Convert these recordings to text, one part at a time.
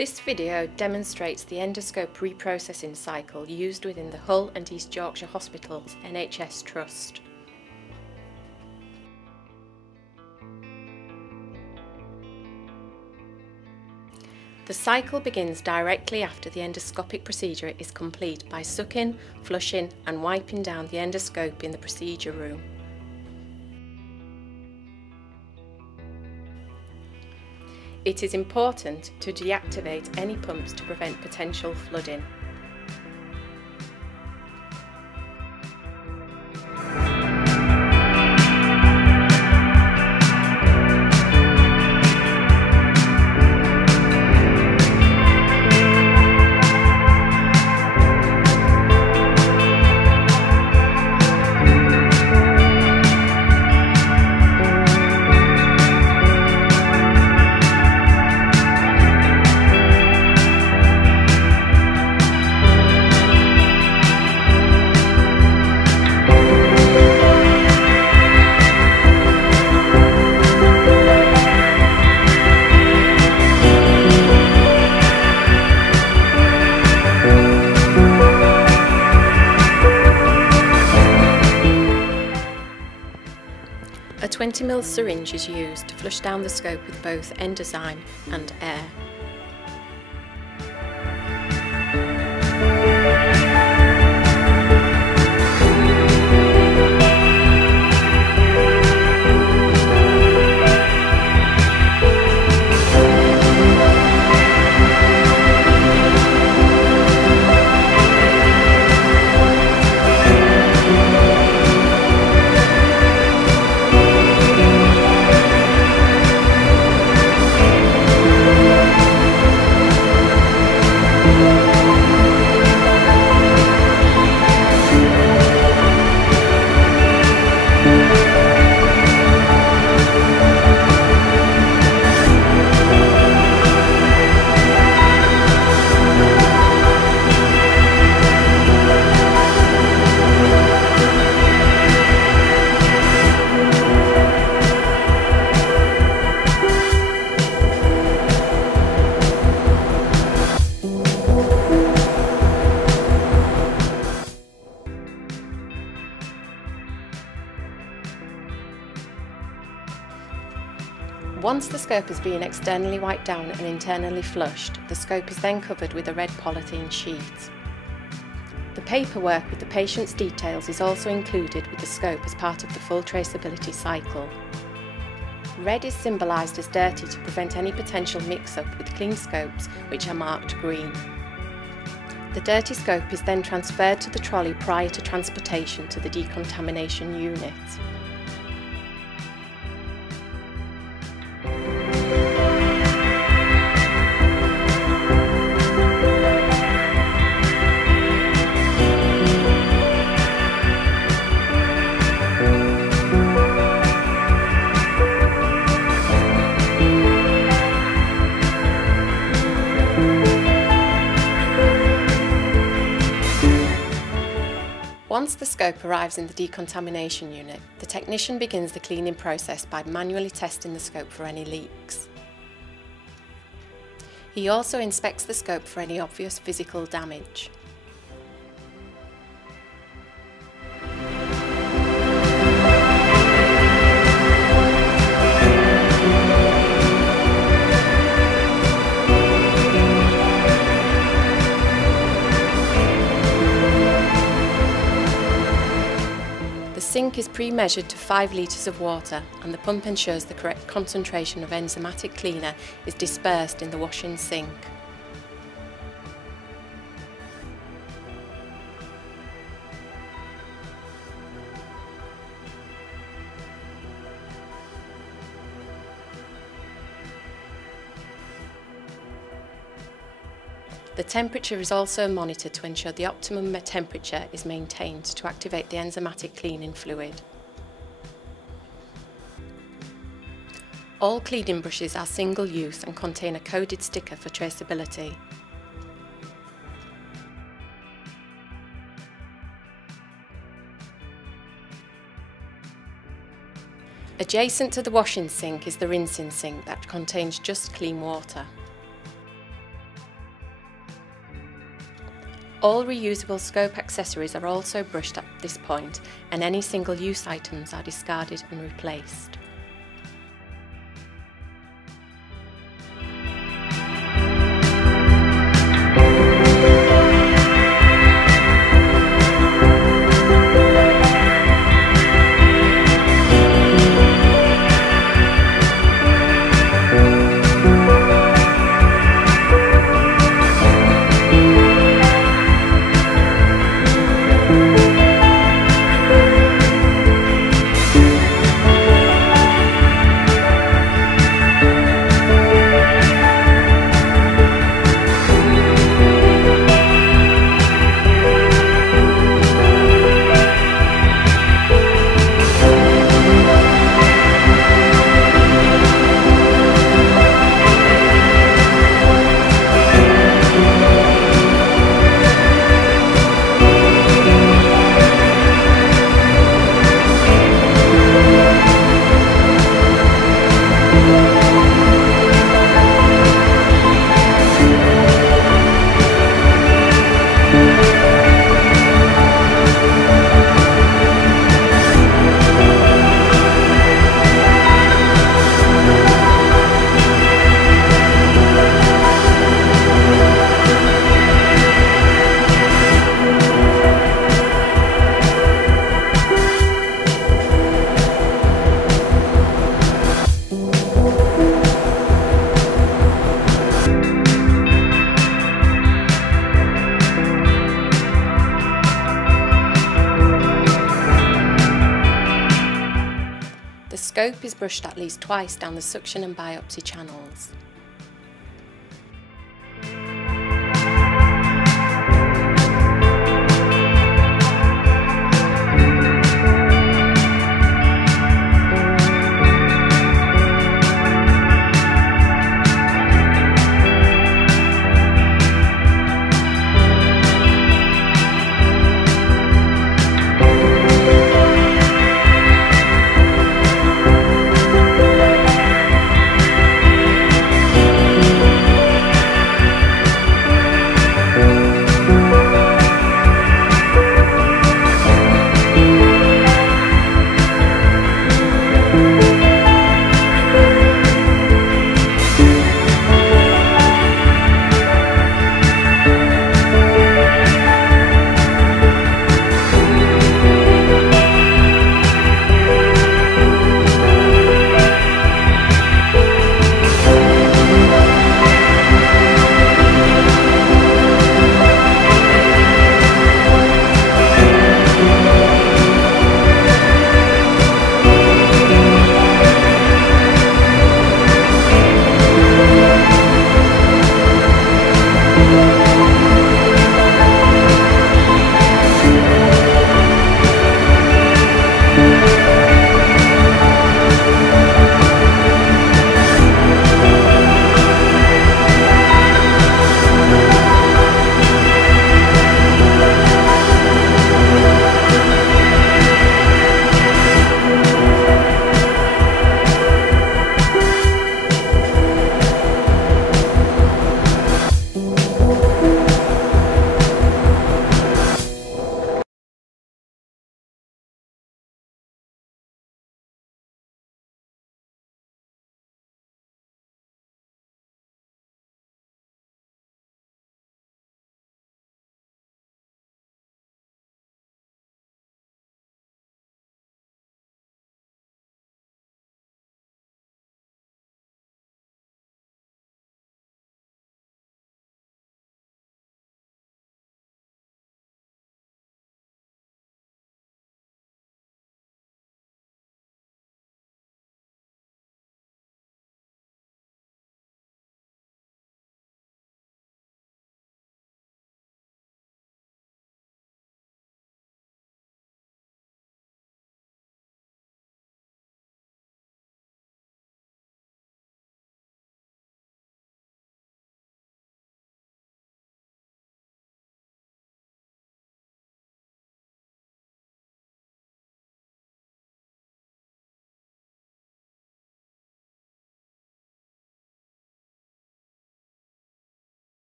This video demonstrates the endoscope reprocessing cycle used within the Hull and East Yorkshire Hospitals NHS Trust. The cycle begins directly after the endoscopic procedure is complete by sucking, flushing and wiping down the endoscope in the procedure room. It is important to deactivate any pumps to prevent potential flooding. A 20ml syringe is used to flush down the scope with both endozyme and air. Once the scope has been externally wiped down and internally flushed, the scope is then covered with a red polythene sheet. The paperwork with the patient's details is also included with the scope as part of the full traceability cycle. Red is symbolised as dirty to prevent any potential mix-up with clean scopes, which are marked green. The dirty scope is then transferred to the trolley prior to transportation to the decontamination unit. Once the scope arrives in the decontamination unit, the technician begins the cleaning process by manually testing the scope for any leaks. He also inspects the scope for any obvious physical damage. The sink is pre-measured to 5 litres of water and the pump ensures the correct concentration of enzymatic cleaner is dispersed in the washing sink. The temperature is also monitored to ensure the optimum temperature is maintained to activate the enzymatic cleaning fluid. All cleaning brushes are single use and contain a coded sticker for traceability. Adjacent to the washing sink is the rinsing sink that contains just clean water. All reusable scope accessories are also brushed at this point, and any single-use items are discarded and replaced. The scope is brushed at least twice down the suction and biopsy channels.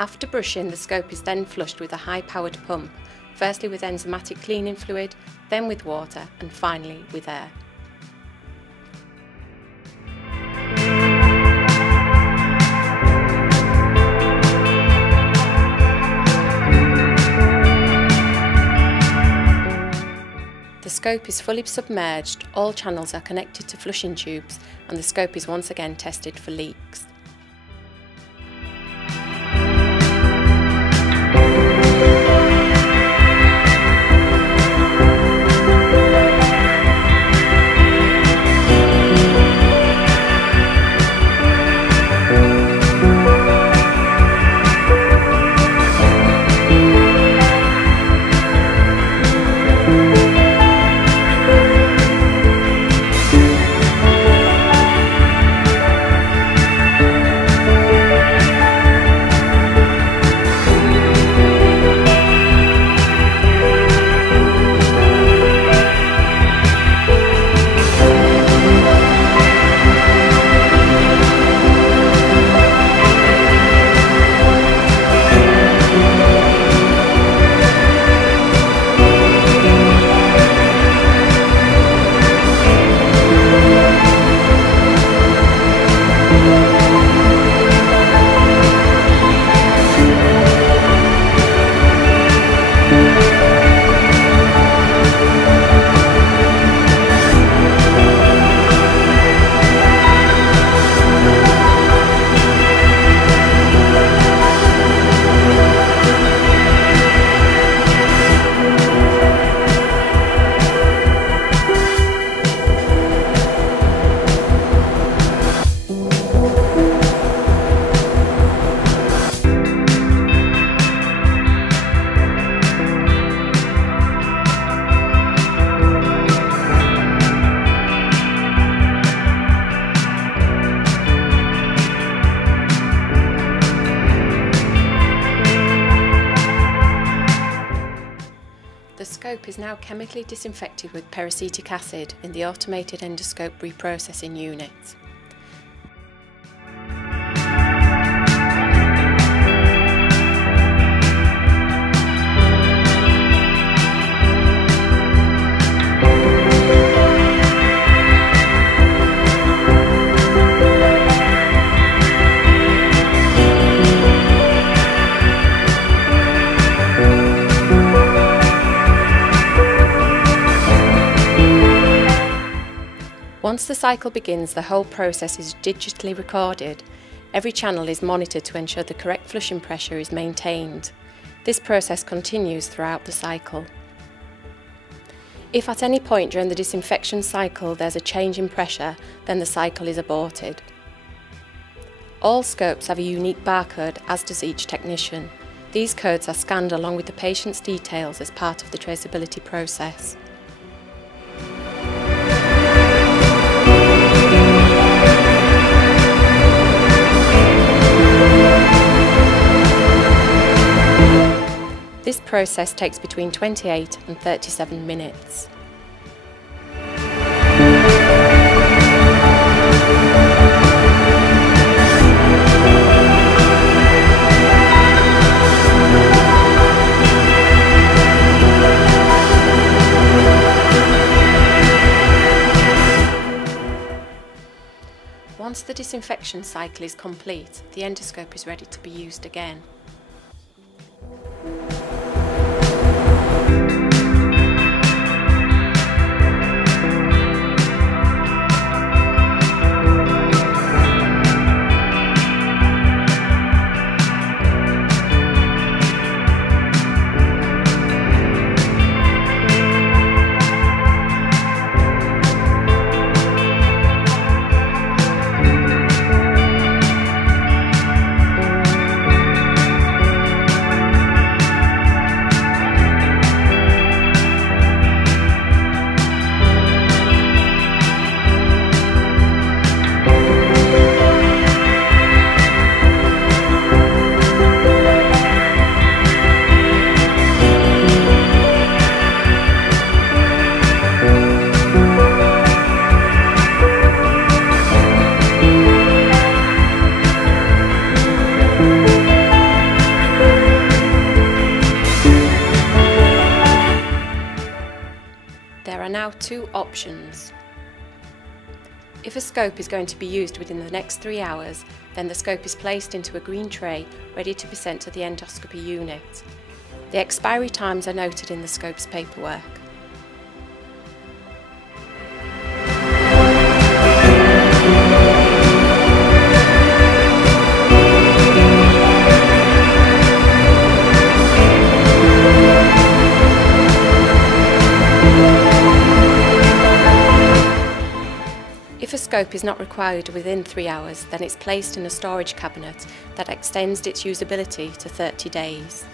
After brushing, the scope is then flushed with a high-powered pump, firstly with enzymatic cleaning fluid, then with water, and finally with air. The scope is fully submerged, all channels are connected to flushing tubes, and the scope is once again tested for leaks. The scope is now chemically disinfected with peracetic acid in the automated endoscope reprocessing unit. Once the cycle begins, the whole process is digitally recorded. Every channel is monitored to ensure the correct flushing pressure is maintained. This process continues throughout the cycle. If at any point during the disinfection cycle there's a change in pressure, then the cycle is aborted. All scopes have a unique barcode, as does each technician. These codes are scanned along with the patient's details as part of the traceability process. This process takes between 28 and 37 minutes. Once the disinfection cycle is complete, the endoscope is ready to be used again. now two options. If a scope is going to be used within the next 3 hours, then the scope is placed into a green tray ready to be sent to the endoscopy unit. The expiry times are noted in the scope's paperwork. If a scope is not required within 3 hours, then it's placed in a storage cabinet that extends its usability to 30 days.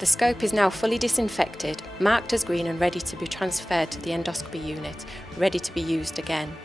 The scope is now fully disinfected, marked as green and ready to be transferred to the endoscopy unit, ready to be used again.